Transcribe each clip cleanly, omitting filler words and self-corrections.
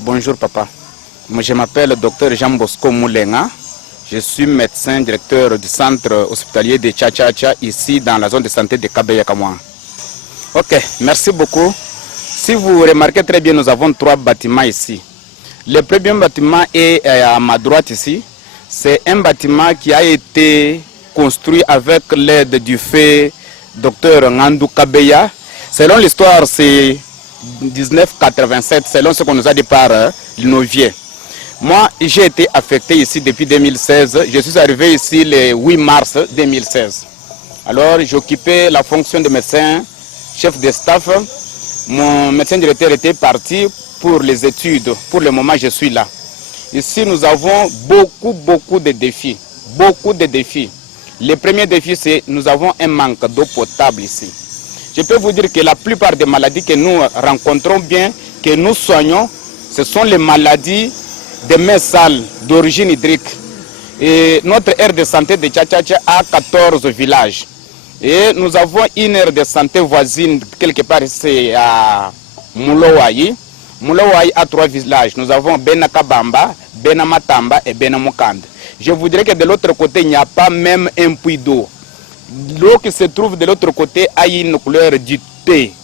Bonjour papa. Moi, je m'appelle Dr Jean Bosco Moulenga. Je suis médecin directeur du centre hospitalier de Tchatchacha ici dans la zone de santé de Kabeya-Kamouan. Ok, merci beaucoup. Si vous remarquez très bien, nous avons 3 bâtiments ici. Le premier bâtiment est à ma droite ici. C'est un bâtiment qui a été construit avec l'aide du fait Dr Ngandou Kabeya. Selon l'histoire, c'est 1987, selon ce qu'on nous a dit par nos vieux. Moi, j'ai été affecté ici depuis 2016. Je suis arrivé ici le 8 mars 2016. Alors, j'occupais la fonction de médecin, chef de staff. Mon médecin directeur était parti pour les études. Pour le moment, je suis là. Ici, nous avons beaucoup de défis. Beaucoup de défis. Le premier défi, c'est que nous avons un manque d'eau potable ici. Je peux vous dire que la plupart des maladies que nous rencontrons bien, que nous soignons, ce sont les maladies des mains sales d'origine hydrique. Et notre aire de santé de Tchatchacha a 14 villages. Et nous avons une aire de santé voisine, quelque part ici à Moulouaï. Moulouaï a 3 villages. Nous avons Benakabamba, Benamatamba et Benamokand. Je voudrais que de l'autre côté, il n'y a pas même un puits d'eau. L'eau qui se trouve de l'autre côté a une couleur du thé.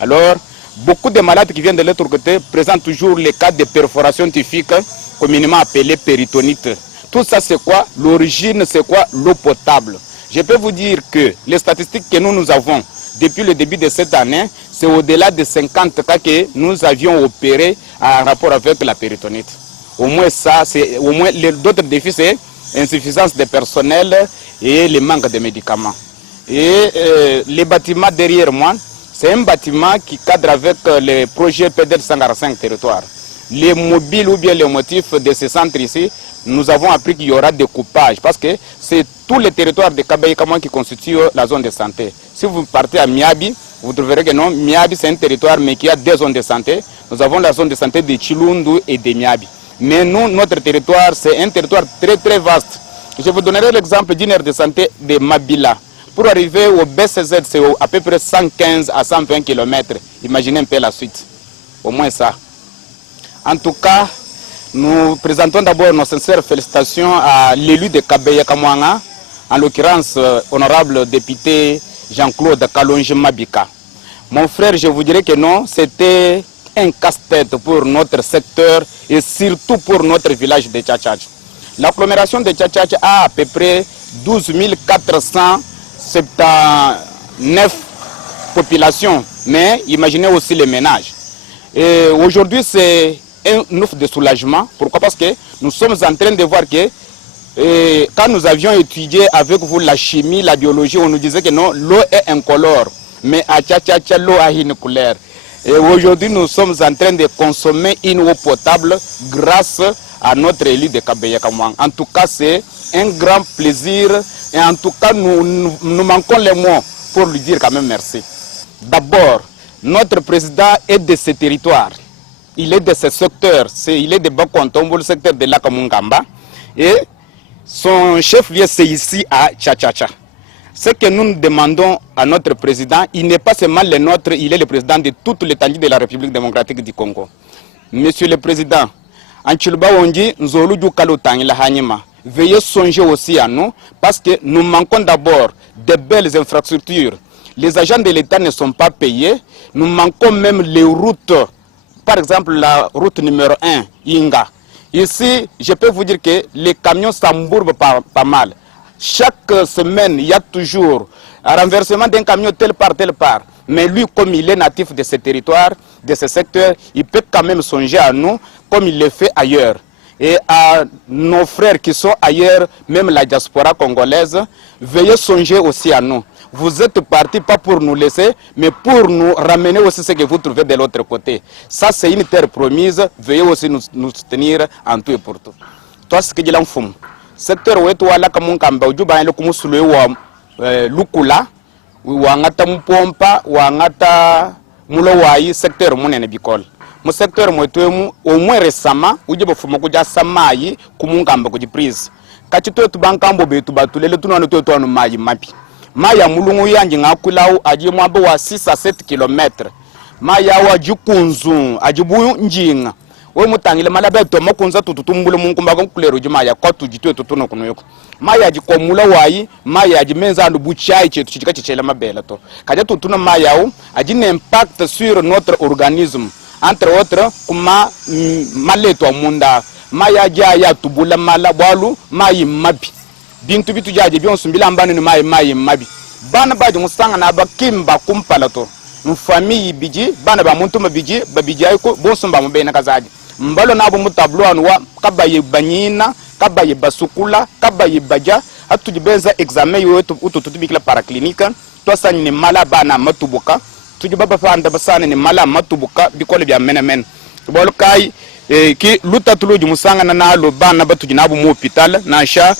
Alors, beaucoup de malades qui viennent de l'autre côté présentent toujours les cas de perforation typhique, communément appelée péritonite. Tout ça, c'est quoi? L'origine, c'est quoi? L'eau potable. Je peux vous dire que les statistiques que nous avons depuis le début de cette année, c'est au-delà de 50 cas que nous avions opérés en rapport avec la péritonite. Au moins ça, c'est au moins d'autres défis, c'est insuffisance de personnel et le manque de médicaments. Et les bâtiments derrière moi, c'est un bâtiment qui cadre avec le projet PDL 145 territoires. Les mobiles ou bien les motifs de ce centre ici, nous avons appris qu'il y aura des coupages parce que c'est tout le territoire de Kabeya-Kamouan qui constitue la zone de santé. Si vous partez à Miabi, vous trouverez que non, Miabi c'est un territoire mais qui a 2 zones de santé. Nous avons la zone de santé de Chilundu et de Miabi. Mais nous, notre territoire, c'est un territoire très vaste. Je vous donnerai l'exemple d'une aire de santé de Mabila. Pour arriver au BCZ, c'est à peu près 115 à 120 km. Imaginez un peu la suite. Au moins ça. En tout cas, nous présentons d'abord nos sincères félicitations à l'élu de Kabeya-Kamouan, en l'occurrence, honorable député Jean-Claude Kalonji Mabika. Mon frère, je vous dirais que non, c'était un casse-tête pour notre secteur et surtout pour notre village de Tchatchacha. L'agglomération de Tchatchacha a à peu près 12 479 populations, mais imaginez aussi les ménages. Et aujourd'hui, c'est un ouf de soulagement. Pourquoi? Parce que nous sommes en train de voir que quand nous avions étudié avec vous la chimie, la biologie, on nous disait que non, l'eau est incolore, mais à Tchatchacha, l'eau a une couleur. Et aujourd'hui, nous sommes en train de consommer une eau potable grâce à notre élu de Kabeya-Kamouan. En tout cas, c'est un grand plaisir et en tout cas, nous manquons les mots pour lui dire quand même merci. D'abord, notre président est de ce territoire. Il est de ce secteur. Il est de Bakontombo, le secteur de Lakamungamba. Et son chef-lieu, c'est ici à Tchatchacha. Ce que nous demandons à notre président, il n'est pas seulement le nôtre, il est le président de toute l'étendue de la République démocratique du Congo. Monsieur le Président, veuillez songer aussi à nous, parce que nous manquons d'abord de belles infrastructures. Les agents de l'État ne sont pas payés, nous manquons même les routes, par exemple la route numéro 1, Inga. Ici, je peux vous dire que les camions s'embourbent pas mal. Chaque semaine, il y a toujours un renversement d'un camion tel part. Mais lui, comme il est natif de ce territoire, de ce secteur, il peut quand même songer à nous comme il le fait ailleurs. Et à nos frères qui sont ailleurs, même la diaspora congolaise, veuillez songer aussi à nous. Vous êtes partis pas pour nous laisser, mais pour nous ramener aussi ce que vous trouvez de l'autre côté. Ça, c'est une terre promise. Veuillez aussi nous soutenir en tout et pour tout. Toi, ce que je l'en fous. Secteur wetu wala kamunkamba ujuba ile kumusulu wa lukula wa ngata mpompa wa ngata Moulouaï secteur munene bikol mu secteur mwetu mu au moins récemment ujuba fuma kuja samayi kumunkamba kuji prise kachito tubankambo betu batulele tunano to anu mayi mapi maya mulungu yanji ngakulawu aji mwabo wa 6 à 7 km maya wa jikunzu ajibu njinga we mutangile malabe to makunza tututumbule munkumba konkulero jimaya kwa tujitwe tutuno kunuyoko maya jikomula wayi maya jimenza andu buchai chetu chichika chichela mabela to kaja tutuna maya u ajine impact sur notre organisme entre autres kuma maleto munda maya jaya tubula mala bwalu mayi mabi bintu bitu jaje bion sumbila mbani ni mayi mabi bana baje musanga na bakimba kumpala to mfamili biji bana ba muntu mabiji babiji ayiko bonsumba mubena kazaje mbalo nabo mutablo anwa kabaye banyina kabaye basukula kabaye baja atujibenza examen yoto ututubikla paraclinica twasani ni mala bana matubuka tujibaba fanda basana ni mala matubuka bikole bya menemen bolo kai ki luta tuluji musanga na nalo bana batujinabu mu hospital na sha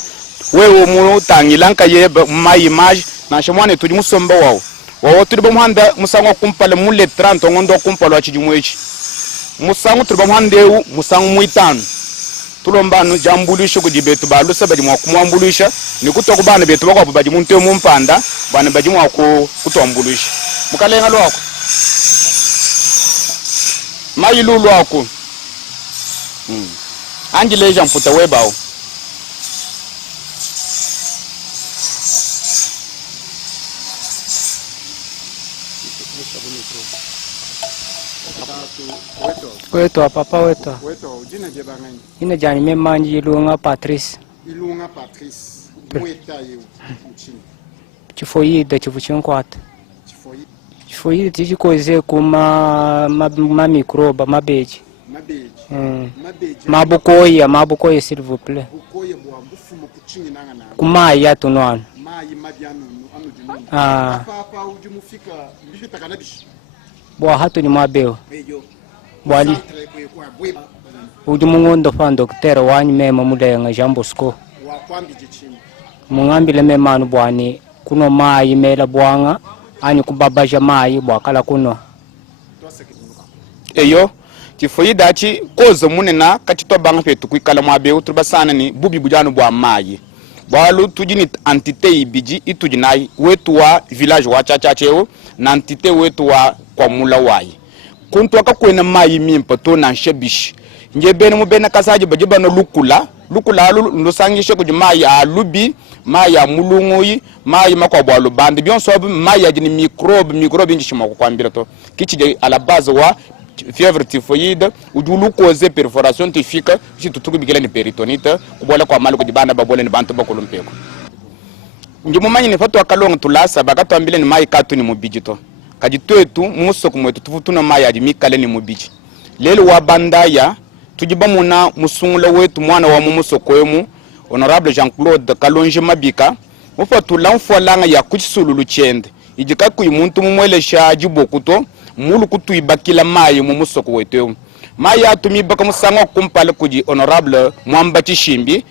wewe mu tangilanka ye ma image na sha mwane tujimusomba wao wao tulibo muhanda musanga kumpala mule 30 ngondo kumpala chijumwechi musangu tulibo muhandeu musangu muitano tulombano jambulisha kujibetu balusa baji mwa kumwambulisha nikutoka bana betu bako baji munte mumpanda bana baji mwa kutombulisha mukalenga lwako mayilulu wako anjileja mputa webao Weto papa weto. Weto jina je bangani. Ina jani memanji Ilunga Patrice. Ilunga Patrice. Mweta yu mchini. Chifoyida chifuchinkwata. Chifoyida. Chifoyida tichikoze kuma microbe mabeji. Mabeji. Mabeji. Mabukoya s'il vous plaît. Bukoya bwa mbufumo kuchini nanga na. Kumaya tunwana. Mayi mabyano anu jununi. Papa ujumufika mbifita kanabishi. Bwa hatu ni mabeo. Ejo. Bwali. Ujumungondo fa docteur wanyu mema mulenga Jean Bosco. Wa kwambi jichini. Mungambile memanu bwani kuno mayi mela bwanga ani kubabaja mayi bwakala kuno. Eyo tifoyida chi kozo munena kachitwa banga petu kuikala mwabe utrubasana ni bubi bujano bwa mayi bwalu tujini entité ibiji itujinai wetu wa village wa chachacheo na entité wetu wa kwa mula wayi kuntu akakwena mayi mimpa to na shebish nje bene mu bene kasaje bajiba no lukula lusangishe kujimayi alubi mayi amulungoyi mayi makwa bwalu bande bionso mayi ajini microbe njishima kukwambira to kichije à la base wa fièvre typhoïde ujulu cause perforation tifika chitutuku bigela ni peritonite kubola kwa malu kujibanda babole ni bantu bakulumpeko njimumanyi ni fatu akalonga tulasa bakatwambile ni mai katu ni mubijito kajitwetu muso kumwetu tufutuna mai ajimikale ni mubiji lelo wa bandaya tujiba muna musungula wetu mwana wa mumuso kwemu honorable Jean-Claude Kalonje Mabika mufatu lamfolanga ya kuchisululu chende ijika kuyimuntu mumwelesha jibokuto mulu kutu ibakila mayi mu musoko wetu mayi atumi baka musanga kumpala kuji honorable Mwamba Chishimbi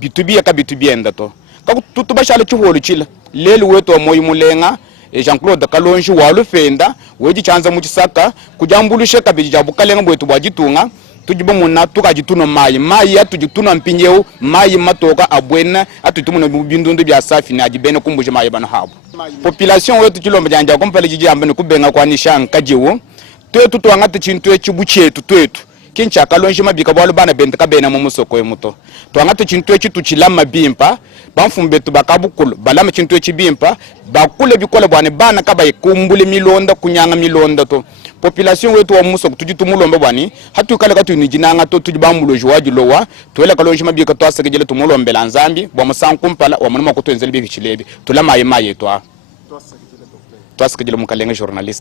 bitubi aka bitubienda to ka tutubashala chiholo chila lelu wetu wa moyi mulenga Jean-Claude Kalonji walu fenda weji chanza mu chisaka kujambulisha kabiji jabukalenga bwetu bwajitunga tujiba muna tukajituno mayi atujituno mpinjeu mayi matoka abwena atutumuno bindundu bya safi na ajibene kumbuje mayi bana habu population wetu chilomba janja kompale jijamba ni kubenga kwa nishan kajiwo twetu twangate chintu echibuchetu twetu kincha Kalonji Mabika bwalu bana bente kabena mu musoko emuto twangate chintu echitu chilama bimpa bamfumbetu bakabukulu balama chintu echibimpa bakule bikola bwana bana kabaye kumbule milonda kunyanga milonda to population wetu wa musoko tujitumulomba bwani hatu kale katu nijinanga to tujibambulo jwaji lowa twela Kalonji Mabika twasegejele tumulombela nzambi bwa musankumpala wa munuma kutwenzele bikichilebe tulama yemaye twa twasegejele mukalenga journalist